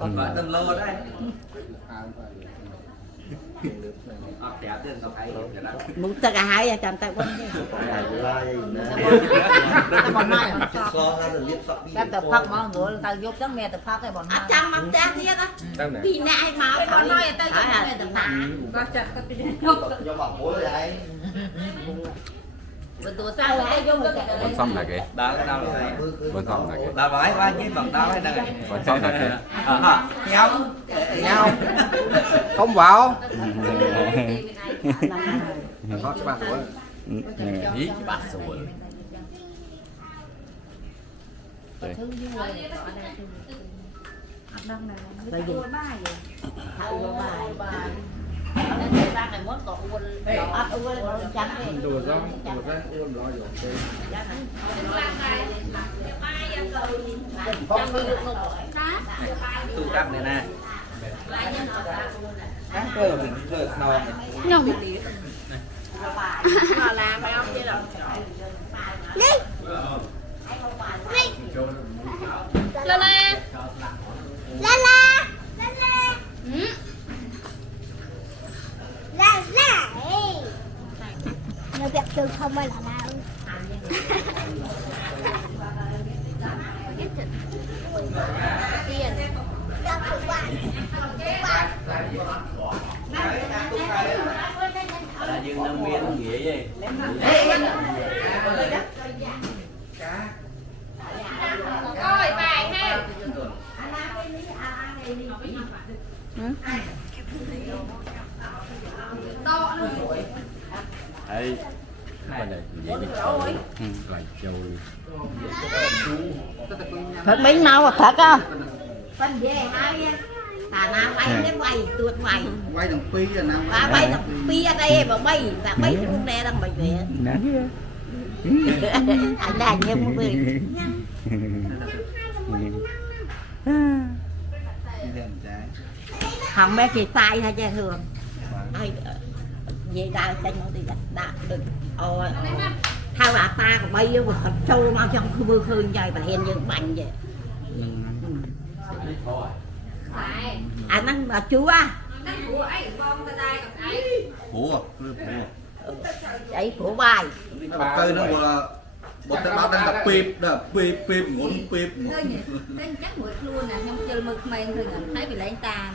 vợ từng lô đấy muốn tất cả hai chăm tay quân cái tập phát mà ngựa tao giúp chắc nghe tập phát cái bọn à chăm mắm tép kia đó vì nãy mà bọn nói tao giúp nghe tập phát có chặt cái gì cho bảo bố đấy tụi sao lại vô cái Bên xong là kì. đó cái đâu là Bên xong là kì. bà nói qua với bằng tao hay đây Bên xong là kì. nhau Nhau. Không vào. có cái bà tuổi Ý bà sủa. là gì ba này muốn có uốn ắt uốn trắng đi đùa ra uôn đó rồi tụ cắt này nè các cơ mình cơ non nhung mà làm phải không chứ đâu la la la la la la la la nó việc từ không phải là nào là dương năm miên nghĩa gì coi bài ha Ê. Bên này vậy đi. Lại châu. thật miếng mau à thật á phân về hai thà nào bay đến bay tuột bay quay đồng pi rồi nào và bay là pi ở đây mà bay và bay xuống đây đang bay về anh là như một người không mấy kỳ sai hay cha thường ai về ta tranh nó thì đã được ôi theo là ta còn bay vô thật sâu mau trong khu mưa khơi trời và hiện những bành vậy anh ăn là chúa bố đấy của bài cây nó vừa một cái báo đang tập pip muốn pip tên chắc mượt luôn nè nhưng chơi mực men thôi thấy bị lấy ta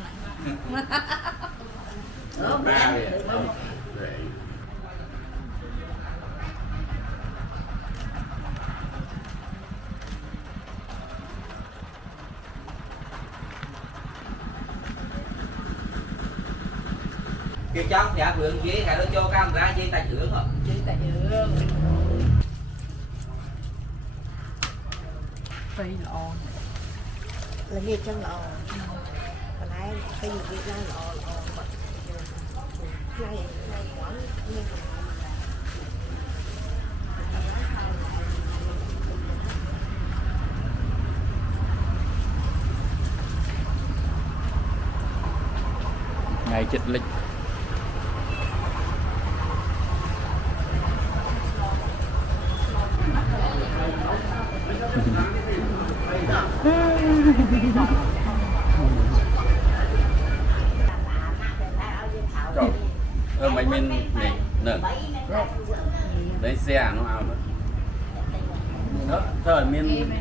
mà kêu cháu dạ lượng dế hay nó cho cam ra dây tay trưởng rồi chơi tại đường cây lò là nghiệp chân lò còn ai cái gì việc ra lò này quán Ngày chịch lịch. Mấy bên này nè đấy xe nó ao nữa đó thời miền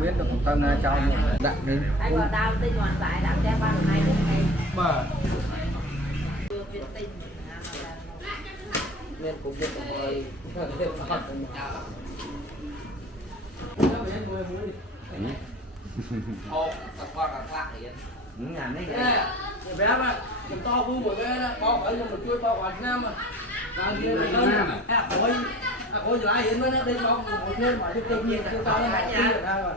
biết được một thân trong đặt đi ai gọi tao tin hoàn tại đặt cho ba ngày mà nên cũng biết rồi ô tập qua tập khác thì những nhà này bé mà chúng to vui một cái bao ở trong một chuối bao ở Nam mà đang kia là hơn ôi lại hiện nó đi bao một nơi mà tự nhiên chúng ta nó lại kia rồi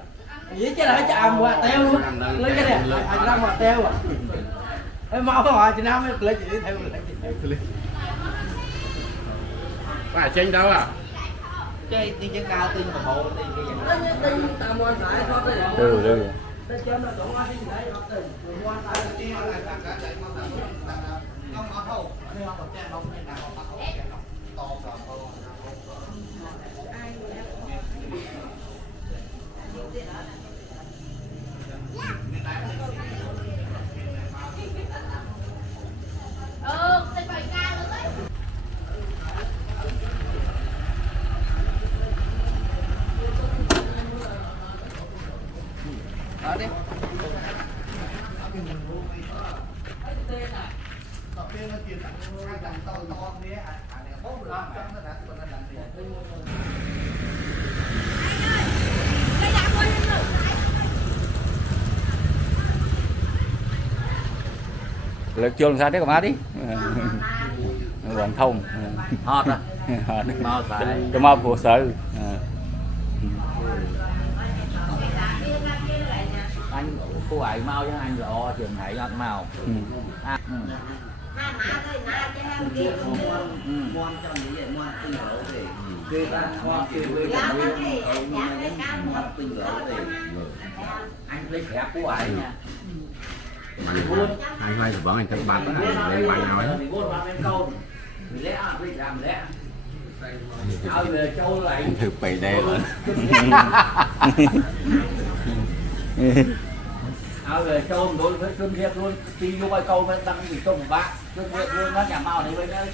vậy chứ là chạm qua teo luôn lấy cái này anh ra mà teo à em mau hỏi chị Nam lấy chị theo phải tranh đâu à chơi đi chân cao tin mà bộ đi cái gì tao mua lại thôi cái này ừ đây cho nó đổ đi để học tình mua tại kia là cái không có đâu đây không có trang đâu này nào mà không to lực trường ra đấy của má đi vẫn thông hot à mau phải cho mau phù sở anh cô ấy mau cho anh rõ trường hải ăn màu ngoan trong những vậy ngoan tinh lỗ thì khi ta ngoan khi với là ngoan tinh lỗ thì anh lấy thẻ cô ấy nha hai hai thì vẫn anh thất bát đó lên bài nào ấy anh thử bày đê lên ao về trôn đối với cơm thiệt luôn tuy vô coi câu mới tăng bị trôn bác cơm thiệt luôn nó nhà màu này bên đây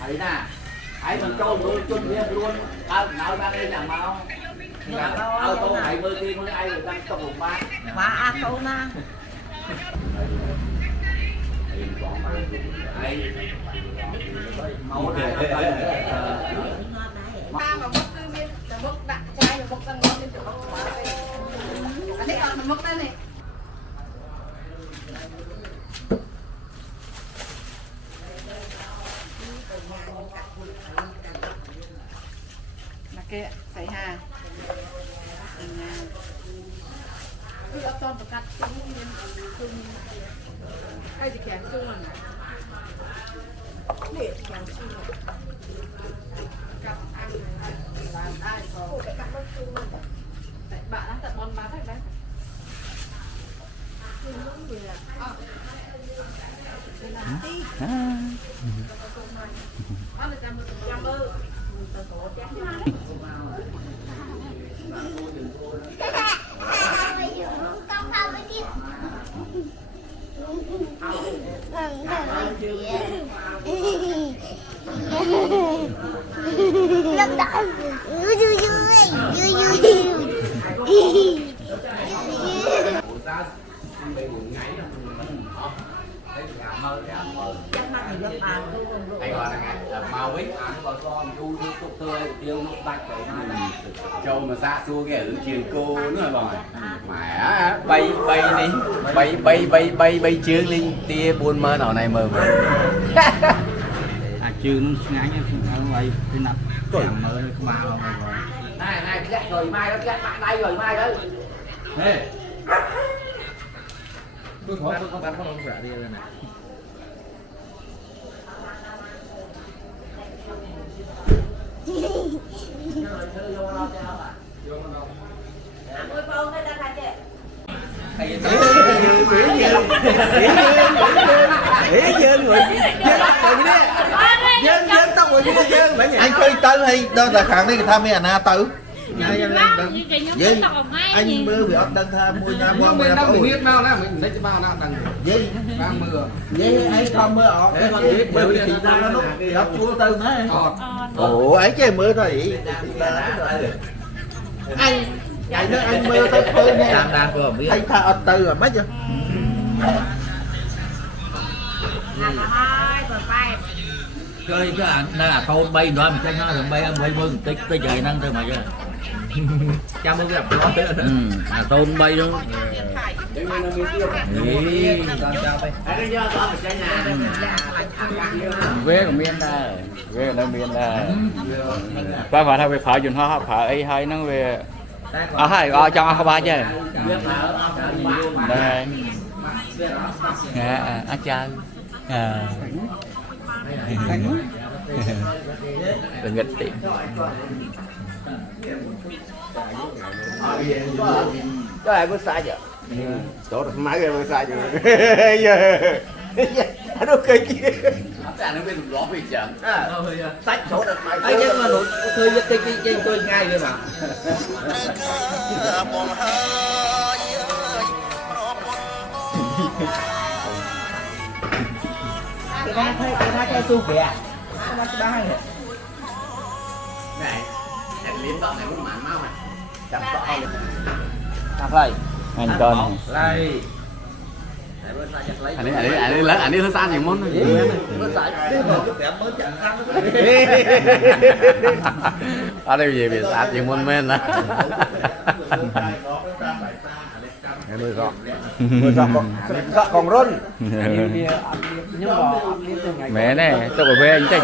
thấy nè ấy mình trôn đối cơm thiệt luôn nào ra đây nhà màu ao câu 70 kia mới ai được tăng trong một bác và a câu na màu này ba mà mất cái miếng mất đặt chai rồi mất tăng ngon lên chỗ anh thấy còn mất đây này là kia phải hà cứ ấp toàn một cắt chung hay thì kén chung là để kén chung cắt ăn làm ai có cái cắt bớt chung tại bạn đã tận bon bán thật đấy Lâm đảo vui vui vui vui vui anh gọi là màu ấy ăn vào con du tục tươi tiêu nước bạch cái này châu mà ra xua cái ở truyền cô nữa rồi mẹ bay chương lên tia buôn mơ nào này mơ mà chương ngắn không bay cái nắp mơ không bao này dạy rồi mai đó dạy bạn đây rồi mai đó tôi có bán không rẻ đi rồi này anh chơi tới hay đâu là kháng đây tham mẹ na tới anh mưa bị ấp đăng tha mua nhà qua mưa đâu mình biết bao nè mình lấy cho bao nào đằng gì đang mưa vậy anh không mưa ọt cái con biết bởi vì thì ra nó lúc ấp chúa tư nữa ủa ấy chơi mưa thôi anh nói anh mưa tới thôi nha anh tha ấp tư rồi mấy chưa chơi cái anh là thôn bay nói mình chơi nó thằng bay mừng tích tới trời năng thôi mà chứ chào mừng gặp nó thôn bay đó về của miền đây về ở miền đây qua phải về phải dùng hoa phải ấy hay nó về hay trong áo ba chứ đây ăn chơi đừng nghịch tiệm đó là có sai chưa chỗ được máy rồi sai chưa anh ok kia nó bên ló về chẳng sách chỗ được máy anh em mà nổi khơi cái tôi ngay rồi mà cái hai su kìa không ăn ba này anh liếm đó này cũng mặn máu này Thật đây anh con đây anh ấy hơi xa nhiều món ở đây gì bị xa nhiều món men đó mưa gió còn rôn mẹ này tôi ở về anh chạy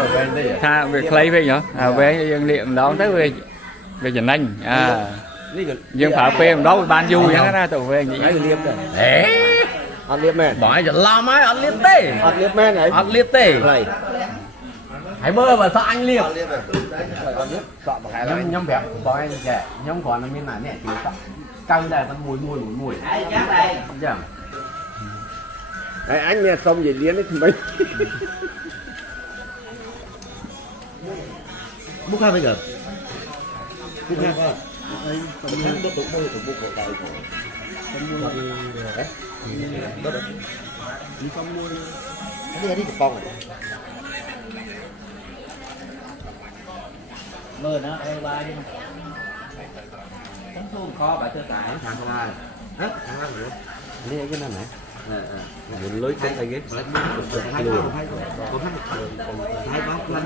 tha về lấy về nhở về dân liệm đó tới về về Trần Anh dân phải phê đó ban du vậy đó tôi về vậy liệm ăn liếp men bỏ cho lo máy ăn liếp tê ăn liếp men này ăn liếp tê này hãy mơ mà sao anh liếp nhóm vẹt bỏ anh trẻ nhóm còn nó bên này nè thì căng đây nó mùi đấy anh nghe xong về liến ấy thì mấy bút hai bây giờ bút hai mưa nó ê ba đi không khó bà chơi tải thằng hai hết thằng hai nữa đây cái này này lưới trên tay ghế hai lùi có hai bát lăn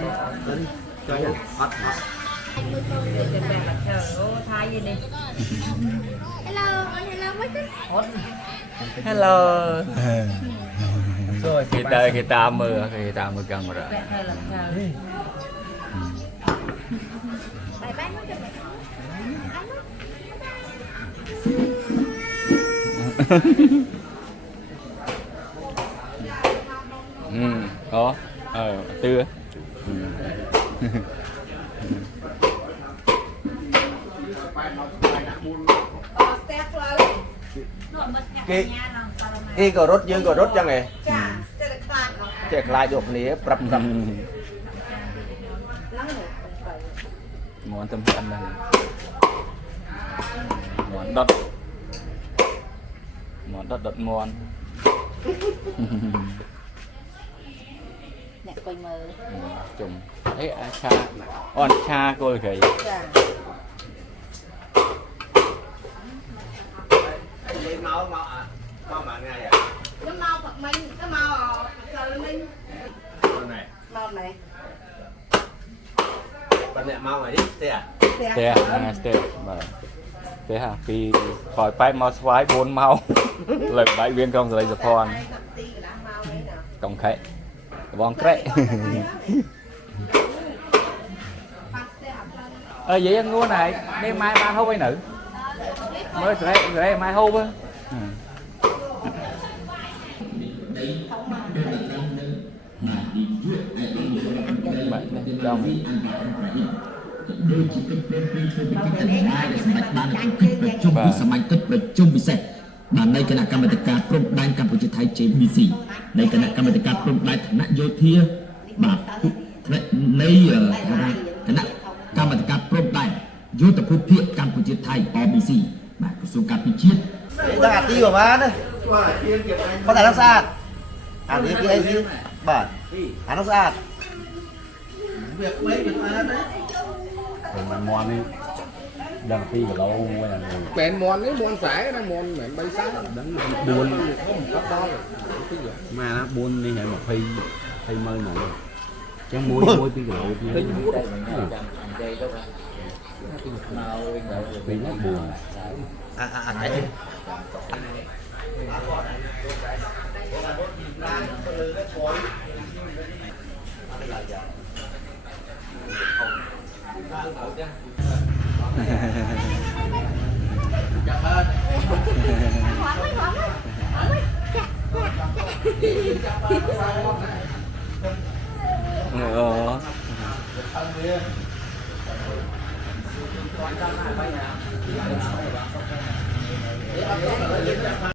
đến cho anh hot hello anh hello mấy cái hello rồi kita mưa gần rồi bài bán nó cho mẹ có tưa cái có rốt dương có rốt cho nghe chạy lại được này prap món tâm ăn này món đất món nè coi mơ chùm ấy cha on cha cô kì mau mà nghe vậy nó mau Phật minh nó mau trời minh này mau này bạn mẹ mau mày đi thế thế hả khi khỏi phải mau xoáy 4 mau lời bãi viên không rồi giờ phòn công khệ bong khệ vậy anh mua này đêm mai ba hô với nữ mới rồi mai hô vớiสมัยก็ประชุมพิเศษในคณะกรรมการพรมแดนกัมพูชาไทย JBC ในคณะกรรมการพรมแดนคณะโยเทียบาปในคณะกรรมการพรมแดนยุทธภูมิเพียกัมพูชาไทย OBC บาปกระทรวงการพิชิต đang ăn ti của má đấy có thể nó sát ăn đi cái gì bản ăn nó sát việc mấy việc mà đấy mình mòn đi đang ti của lâu mẹn mòn ấy mòn sải nó mòn mẹn bay sải đánh buồn không có to mà nó buồn đi hệ một phi mơi nè cái môi ti của lâu thì nó buồn cái